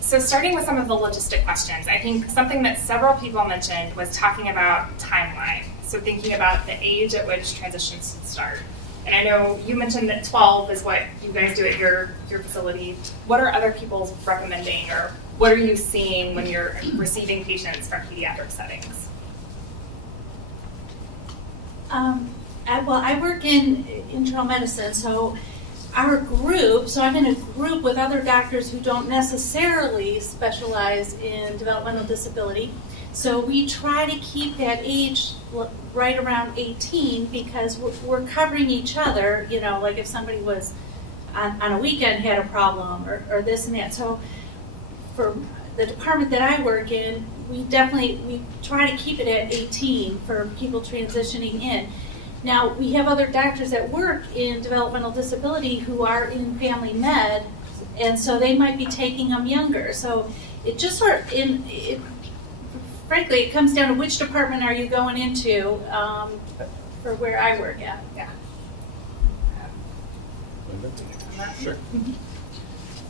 So starting with some of the logistic questions, I think something that several people mentioned was talking about timeline. So thinking about the age at which transitions start. And I know you mentioned that 12 is what you guys do at your facility. What are other people recommending, or what are you seeing when you're receiving patients from pediatric settings? I work in internal medicine, so our group, so I'm in a group with other doctors who don't necessarily specialize in developmental disability. So we try to keep that age right around 18 because we're covering each other, you know, like if somebody was on a weekend had a problem or this and that. So for the department that I work in, we try to keep it at 18 for people transitioning in. Now, we have other doctors that work in developmental disability who are in family med, and so they might be taking them younger. So it just frankly, it comes down to which department are you going into for where I work at. Yeah. Sure.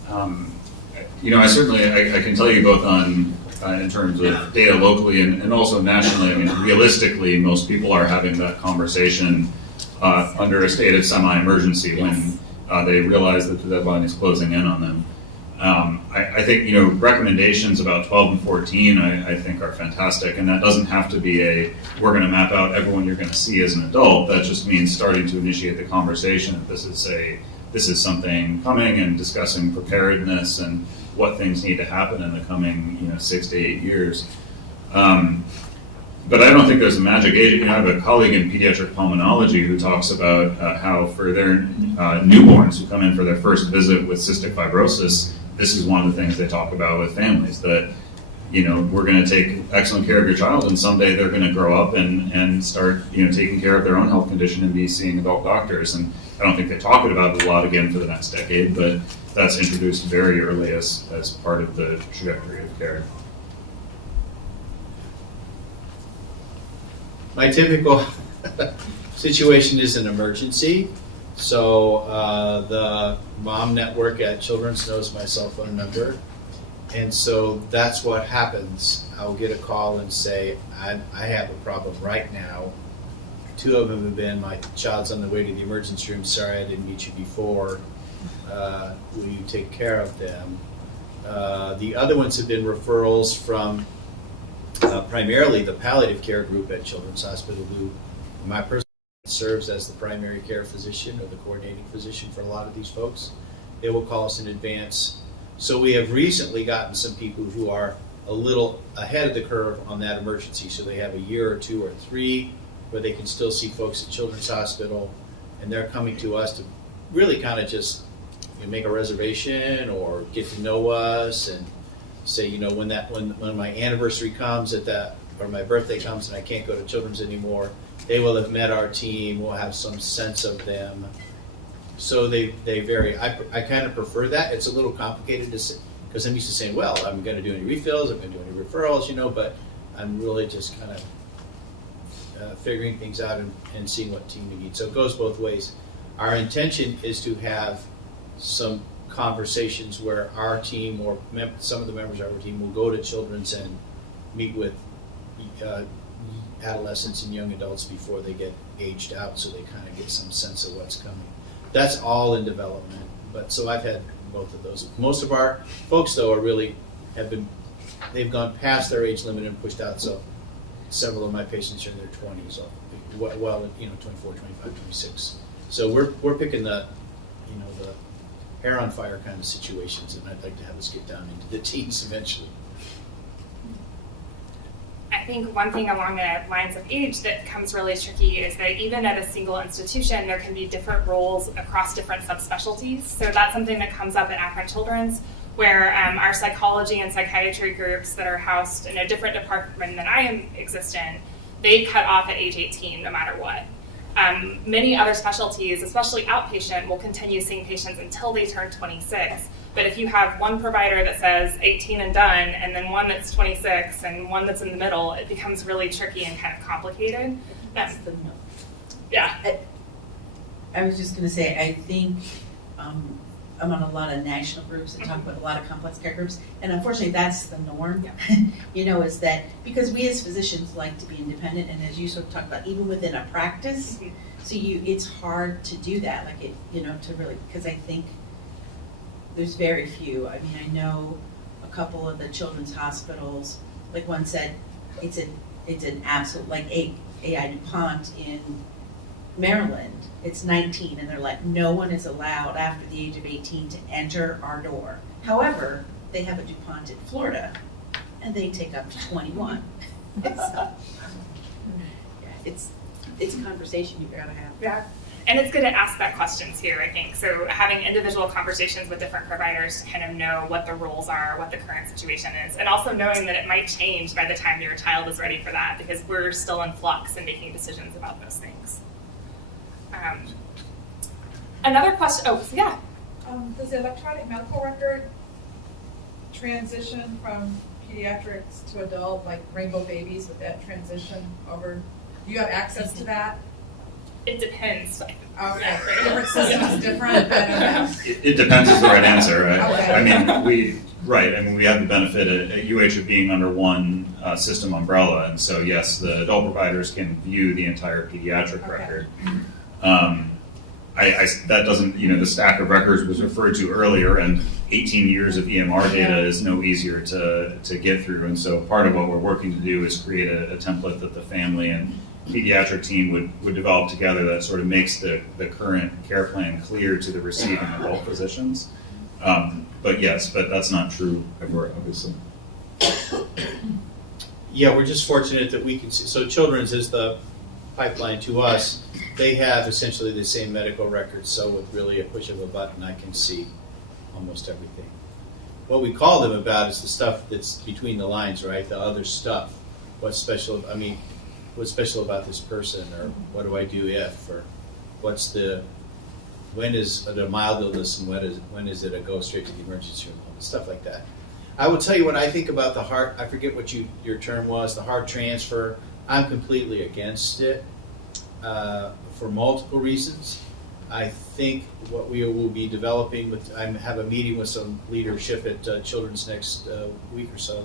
I certainly I can tell you both on in terms of data locally and also nationally. I mean, realistically, most people are having that conversation under a state of semi-emergency when they realize that the deadline is closing in on them. I think recommendations about 12 and 14 I think are fantastic, and that doesn't have to be we're going to map out everyone you're going to see as an adult. That just means starting to initiate the conversation that this is something coming, and discussing preparedness and what things need to happen in the coming 6 to 8 years. But I don't think there's a magic age. I have a colleague in pediatric pulmonology who talks about how for their newborns who come in for their first visit with cystic fibrosis, this is one of the things they talk about with families, that we're going to take excellent care of your child, and someday they're going to grow up and start taking care of their own health condition and be seeing adult doctors. And I don't think they talk about it a lot again for the next decade, but that's introduced very early as part of the trajectory of care. My typical situation is an emergency. So the mom network at Children's knows my cell phone number. And so that's what happens. I'll get a call and say, I have a problem right now. 2 of them have been, my child's on the way to the emergency room. Sorry, I didn't meet you before. Will you take care of them? The other ones have been referrals from primarily the palliative care group at Children's Hospital, who my person serves as the primary care physician or the coordinating physician for a lot of these folks. They will call us in advance. So we have recently gotten some people who are a little ahead of the curve on that emergency. So they have a year or 2 or 3 where they can still see folks at Children's Hospital, and they're coming to us to really kind of just make a reservation or get to know us and say, when my anniversary comes or my birthday comes and I can't go to Children's anymore, they will have met our team, we'll have some sense of them. So they vary. I kind of prefer that. It's a little complicated because I'm used to saying, well, I'm going to do any refills, I'm going to do any referrals, but I'm really just kind of figuring things out and seeing what team we need. So it goes both ways. Our intention is to have some conversations where our team or some of the members of our team will go to Children's and meet with adolescents and young adults before they get aged out, so they kind of get some sense of what's coming. That's all in development. But so I've had both of those. Most of our folks, though, they've gone past their age limit and pushed out. So several of my patients are in their 20s, well, 24, 25, 26. So we're picking the hair on fire kind of situations, and I'd like to have us get down into the teens eventually. I think one thing along the lines of age that comes really tricky is that even at a single institution, there can be different roles across different subspecialties. So that's something that comes up at Akron Children's, where our psychology and psychiatry groups that are housed in a different department than I exist in, they cut off at age 18 no matter what. Many other specialties, especially outpatient, will continue seeing patients until they turn 26. But if you have one provider that says 18 and done, and then one that's 26, and one that's in the middle, it becomes really tricky and kind of complicated. That's the note. Yeah. I was just going to say, I think I'm on a lot of national groups that talk about a lot of complex care groups, and unfortunately, that's the norm. Yeah. Is that because we as physicians like to be independent, and as you sort of talked about, even within a practice, Mhm. so it's hard to do that, like to really, because I think there's very few. I mean, I know a couple of the children's hospitals, like one said, it's an absolute, like AI DuPont in Maryland, it's 19, and they're like, no one is allowed after the age of 18 to enter our door. However, they have a DuPont in Florida, and they take up to 21. So, yeah, it's a conversation you gotta have. Yeah. And it's good to ask that questions here, I think. So having individual conversations with different providers to kind of know what the roles are, what the current situation is, and also knowing that it might change by the time your child is ready for that, because we're still in flux and making decisions about those things. Another question, yeah. Does the electronic medical record transition from pediatrics to adult, like rainbow babies with that transition over? Do you have access to that? It depends. Okay, different systems, different, I don't know. It depends is the right answer. Okay. I mean, we have the benefit at UH of being under one system umbrella, and so yes, the adult providers can view the entire pediatric Okay. record. That doesn't, the stack of records was referred to earlier, and 18 years of EMR data is no easier to get through, and so part of what we're working to do is create a template that the family and pediatric team would develop together that sort of makes the current care plan clear to the receiving adult physicians. But that's not true everywhere, obviously. Yeah, we're just fortunate that we can see, so Children's is the pipeline to us. They have essentially the same medical records, so with really a push of a button, I can see almost everything. What we call them about is the stuff that's between the lines, right? The other stuff. What's special about this person, or what do I do if, or when is it a mild illness and when is it a go straight to the emergency room, stuff like that. I will tell you, when I think about the heart, I forget what your term was, the heart transfer, I'm completely against it for multiple reasons. I think what we will be developing I have a meeting with some leadership at Children's next week or so.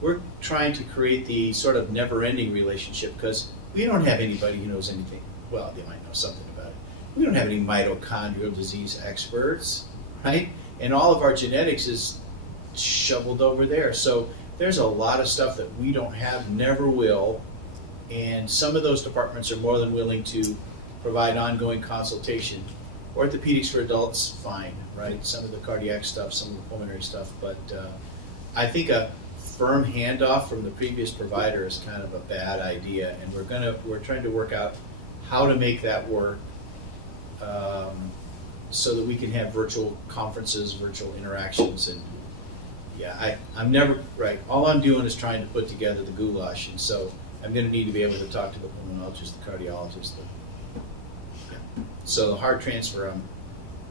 We're trying to create the sort of never-ending relationship, because we don't have anybody who knows anything. Well, they might know something about it. We don't have any mitochondrial disease experts, right? And all of our genetics is shoveled over there. So there's a lot of stuff that we don't have, never will, and some of those departments are more than willing to provide ongoing consultation. Orthopedics for adults, fine, right? Some of the cardiac stuff, some of the pulmonary stuff, but I think a firm handoff from the previous provider is kind of a bad idea, and we're trying to work out how to make that work so that we can have virtual conferences, virtual interactions, and I'm never right. All I'm doing is trying to put together the goulash, and so I'm going to need to be able to talk to the pulmonologist, the cardiologist. So the heart transfer,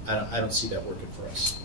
I don't see that working for us.